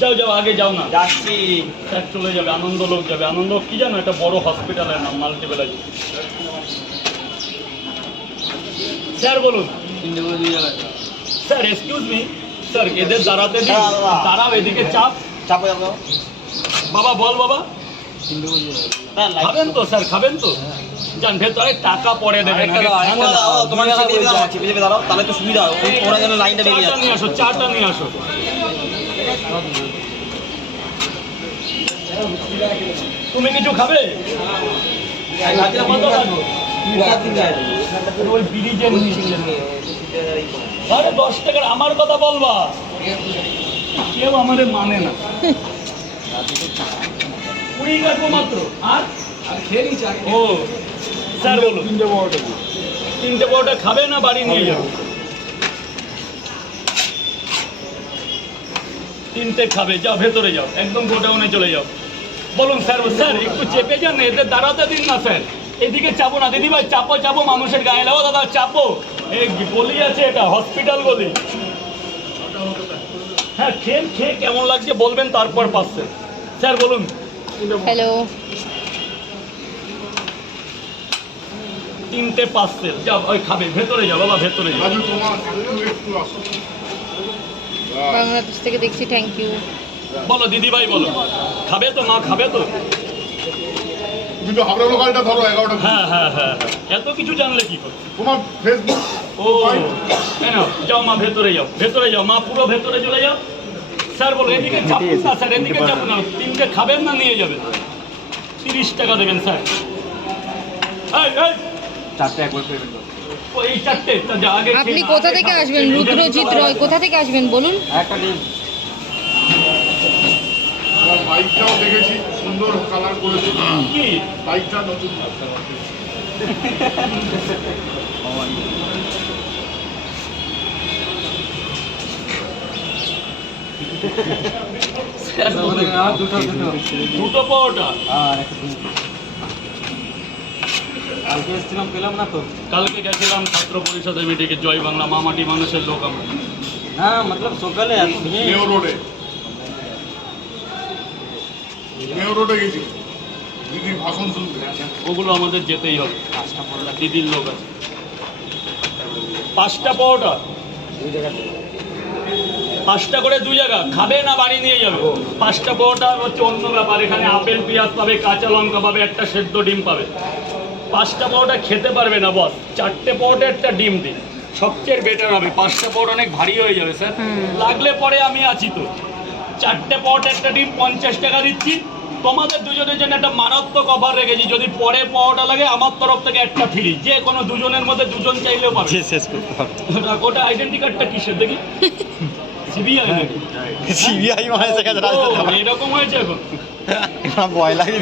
যাও যাও আগে যাও না, যাচ্ছি স্যার চলে যাবে, আনন্দ লোক যাবে। আনন্দ কি জানো, একটা বড় হসপিটালের নাম, মাল্টিপ্যালজি। স্যার বলুন। স্যার এক্সকিউজ মি স্যার, এদের দাঁড়াতে দিন, দাঁড়াও, এদিকে চাপ চাপ। বাবা বল বাবা, খাবেন তো স্যার, খাবেন তো? যান ভেতরে, টাকা পরে দেবেন। তাহলে তো সুবিধা, ওরা যেন লাইনটা বেরিয়ে নিয়ে আসো, চাটা নিয়ে আসো। তুমি কিছু খাবে? ওই ব্রিজের আরে 10 টাকার আমার কথা বলবা, কেউ আমাদের মানে না। 20 কাটবো মাত্র। আর ও স্যার বলুন, 3টে বড়টা খাবে না বাড়ি নিয়ে যাবো? 3টে খাবে, যাও ভেতরে যাও, একদম গোডাউনে চলে যাও। বলুন স্যার। স্যার একটু চেপে যান, এদের দাঁড়াতে দিন না স্যার। এদিকে চাপো না দিদি ভাই, চাপো চাপো, মানুষের গায়ে লাগো দাদা, চাপো। এই গলি আছে, এটা হসপিটাল গলি। হ্যাঁ, খেয়ে খেয়ে কেমন লাগছে বলবেন, তারপর পাচ্ছে। স্যার বলুন। হ্যালো, 3টে পাচ্ছে, যাও ওই খাবে, ভেতরে যাও বাবা, ভেতরে যাও। বাংলাদেশ থেকে দেখছি, থ্যাংক ইউ। বলো দিদি ভাই বলো, খাবে তো? না খাবে তো? হ্যাঁ হ্যাঁ হ্যাঁ, এত কিছু জানলে কি করে? তোমার ফেসবুক ও কেন, যাও মা ভেতরে যাও, ভেতরে যাও মা, পুরো ভেতরে চলে যাও। স্যার বলো, এদিকে চাপুন না স্যার, এদিকে চাপুন না। 3টে খাবেন না নিয়ে যাবেন, 30 টাকা দেবেন স্যার। এই 4টে আগে। আপনি কোথা থেকে আসবেন? রুদ্রজিৎ রয়, কোথা থেকে আসবেন বলুন? একটা ডিম। বাইকটাও দেখেছি, সুন্দর কালার করেছে। কি বাইকটা নতুন। দুটো পাওয়াটা কালকে এসেছিলাম, পেলাম না তো। কালকে গেছিলাম ছাত্র পরিষদের মিটিংয়ে, জয় বাংলা মামাটি মানুষের লোক আমরা। না মতলব সকালে মেয়র রোডে, মেয়র রোডে গেছি দিদির ভাষণ শুনতে। ওগুলো আমাদের যেতেই হবে, দিদির লোক আছে। 5টা পাওয়াটা, 5টা করে 2 জায়গা, খাবে না বাড়ি নিয়ে যাবে? 5টা পাওয়াটা হচ্ছে অন্য ব্যাপার, এখানে আপেল পেঁয়াজ পাবে, কাঁচা লঙ্কা পাবে, একটা সেদ্ধ ডিম পাবে। 5টা পাওয়াটা খেতে পারবে না বস, 4টে পাওয়াটা একটা ডিম দিন, সবচেয়ে বেটার হবে। 5টা পাওয়াটা অনেক ভারী হয়ে যাবে স্যার, লাগলে পরে আমি আছি তো। 4টে পাওয়াটা একটা ডিম 50 টাকা দিচ্ছি। তোমাদের দুজনের জন্য একটা মারাত্মক অফার রেখেছি, যদি পরে পাওয়াটা লাগে আমার তরফ থেকে একটা ফ্রি, যে কোনো দুজনের মধ্যে দুজন চাইলেও পাবে। শেষ করতে হবে। ওটা আইডেন্টি কার্ডটা কিসের দেখি? সিবিআই নাকি? সিবিআই মানে সেখানে এরকম হয়েছে এখন, ভয় লাগে।